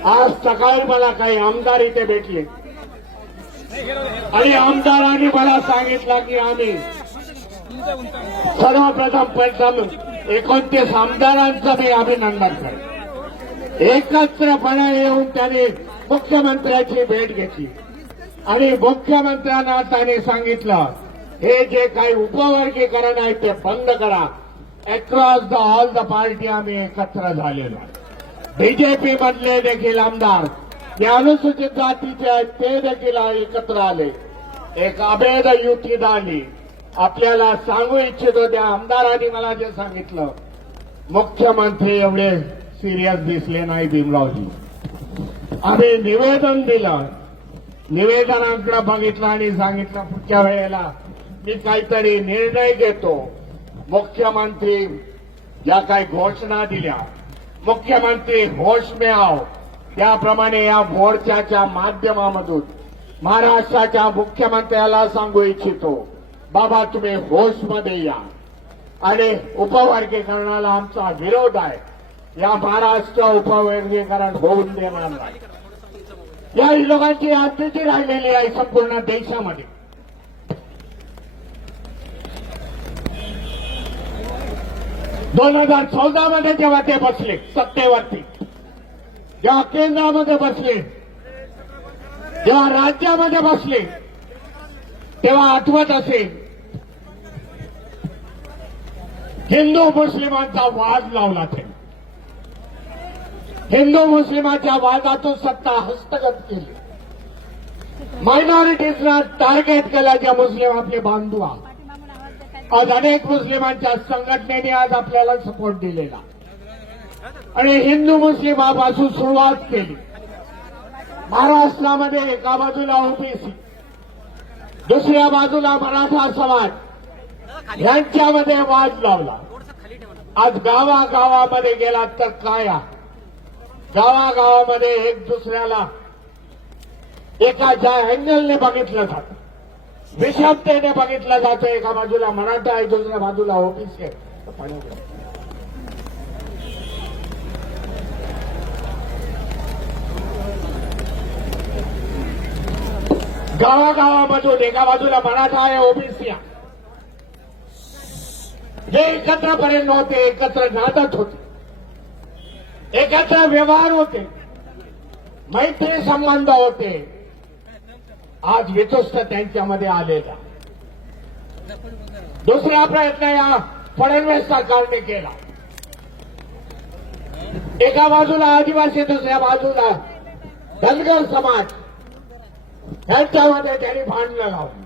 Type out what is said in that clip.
आज सकाळी मला काही आमदार इथे भेटले आणि आमदारांनी मला सांगितलं की आम्ही सर्वप्रथम 29 आमदारांचं मी अभिनंदन करतो। एकत्रपणे येऊन त्यांनी मुख्यमंत्र्यांची भेट घेतली आणि मुख्यमंत्र्यांना त्यांनी सांगितलं हे जे काही उपवर्गीकरण आहे ते बंद करा। Across the all the party आम्ही एकत्र झालेलो आहे। बीजेपी मधले देखील आमदार जे अनुसूचित जातीचे आहेत ते देखील एकत्र आले, एक अभेद युती झाली। आपल्याला सांगू इच्छितो त्या आमदारांनी मला जे सांगितलं, मुख्यमंत्री एवढे सिरियस दिसले नाही भीमरावजी। आम्ही निवेदन दिलं, निवेदनाकडे बघितलं आणि सांगितलं पुढच्या वेळेला मी काहीतरी निर्णय घेतो। मुख्यमंत्री ज्या काही घोषणा दिल्या, मुख्यमंत्री होश में आओ, त्याप्रमाणे या मोर्चाच्या माध्यमामधून महाराष्ट्राच्या मुख्यमंत्र्याला सांगू इच्छितो, बाबा तुम्ही होशमध्ये या आणि उपवर्गीकरणाला आमचा विरोध आहे। या महाराष्ट्र उपवर्गीकरण होऊन देणार नाही। या लोकांची आत्मीची राहिलेली आहे संपूर्ण देशामध्ये। दोन 2014 मध्ये जेव्हा ते बसले सत्तेवरती, जेव्हा केंद्रामध्ये बसले, जेव्हा राज्यामध्ये बसले, तेव्हा आठवत असेल हिंदू मुस्लिमांचा वाद लावला ते। हिंदू मुस्लिमांच्या वादातून सत्ता हस्तगत केली, मायनॉरिटीजना टार्गेट केलं जे मुस्लिम आपले बांधव आहेत। आज अनेक मुस्लिमांच्या संघटनेने आज आपल्याला सपोर्ट दिलेला आणि हिंदू मुस्लिमापासून सुरुवात केली। महाराष्ट्रामध्ये एका बाजूला ओबीसी, दुसऱ्या बाजूला मराठा समाज यांच्यामध्ये वाद लावला। आज गावागावामध्ये गेला तर काय आहे, गावागावामध्ये एक दुसऱ्याला एका ज्या अँगलने बघितलं जातं, विषमतेने बघितलं जातं। एका बाजूला मराठा आहे, दुसऱ्या बाजूला ओबीसी आहे। गावागावामधून एका बाजूला मराठा आहे, ओबीसी आहे, जे एकत्रपर्यंत होते, एकत्र नांदत होते, एकत्र व्यवहार होते, मैत्री संबंध होते, आज वितुष्ट त्यांच्यामध्ये आलेला। दुसरा प्रयत्न या फडणवीस सरकारने केला। एका बाजूला आदिवासी, दुसऱ्या बाजूला धनगर समाज यांच्यामध्ये त्यांनी भांडणं लावली।